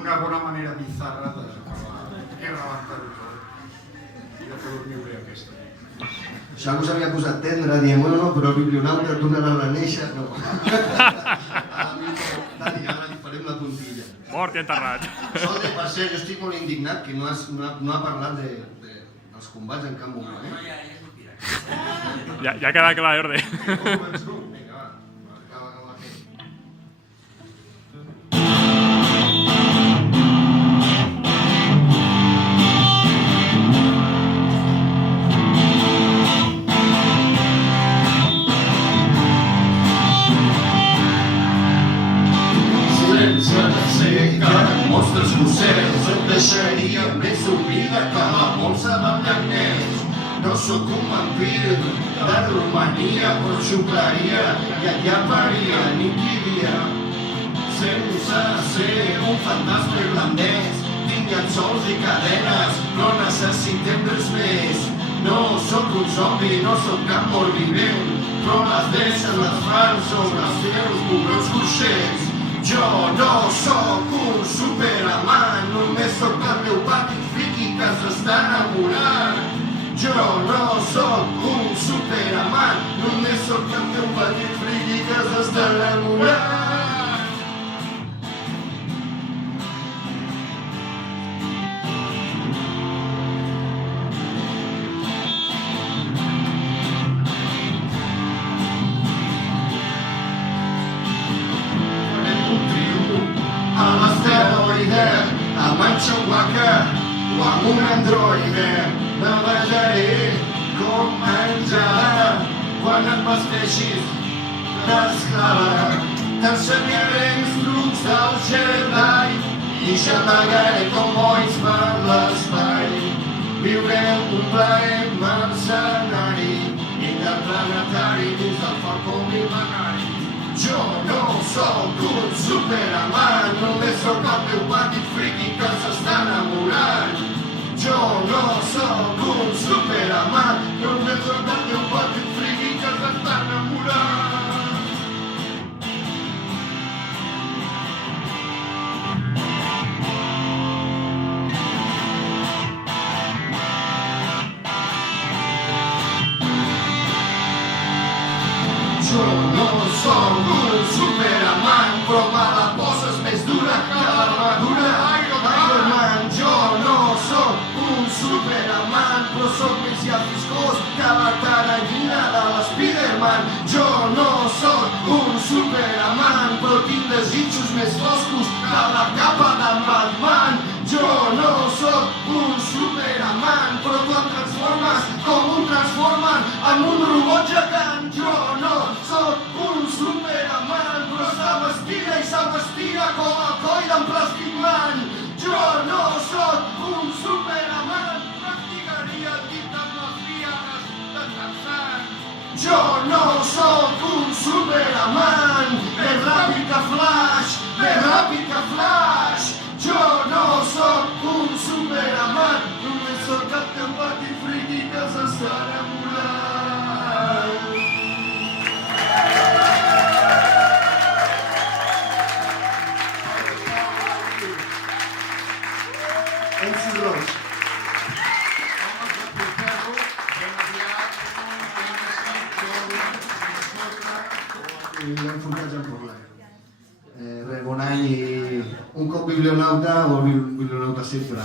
una bona manera bizarra de parlar. He rebentat-ho tot. I de fer dormir aquesta. Això que us havia posat tendre, dient, bueno, no, però el biblionauta tornarà a néixer, no. Dani, ara li farem la puntilla. Mort i enterrat. Solde, per cert, jo estic molt indignat que no ha parlat dels combats en cap moment, eh? Ja ha quedat clar, Jordi. Vinga, va. Acaba aquest. Sense ser encara mostres gossets et deixaria més humida que la molsa del llagnès. No sóc un vampir de Romania, però xuclaria i allaparia nit i dia. Sense ser un fantasma irlandès, tinc llençols i cadenes, no necessitem res més. No sóc un zombi, no sóc cap mort vivent, però les deixen les fan sobre els seus pobrons coixers. Jo no sóc un superamant, només sóc el meu petit friqui que s'està enamorant. Jo no sóc un superamant, només sóc el meu petit friqui que s'està enamorant. A l'asteroide, amb en Chewbacca o amb un androide, navegaré com menjada quan et vesteixis d'esclava. T'ensenyaré els trucs del Jedi i xamegaré com bois per l'espai. Viurem un plaer mercenari, interplanetari dins del falcó mil·lenari. Jo no sóc un superamant, només sóc el meu petit friqui que s'està enamorant. Jo no sóc un superamant, només sóc el meu petit friqui que s'està enamorant. Jo no sóc un superamant, però me la poses més dura que l'armadura Iron Man. Jo no sóc un superamant, però sóc més llaviscós que la taranyina de l'Spiderman. Jo no sóc un superamant, però tinc desitjos més foscos que la capa de Batman. Jo no sóc un superamant, però tu et transformes com un transformer en un robot gegant. Jo no sóc un superamant, però s'estira i s'estira com el coll d'en Plastic Man. Jo no sóc un superamant, practicaria el dit amb les vies de Tarzan. Jo no sóc un superamant, més ràpid que Flash, més ràpid que Flash. Jo no sóc un superamant, només sóc el teu petit friqui que s'està enamorant. MC Roig. I l'enforcats en Portland. Bon any i un cop biblionauta o biblionauta sempre.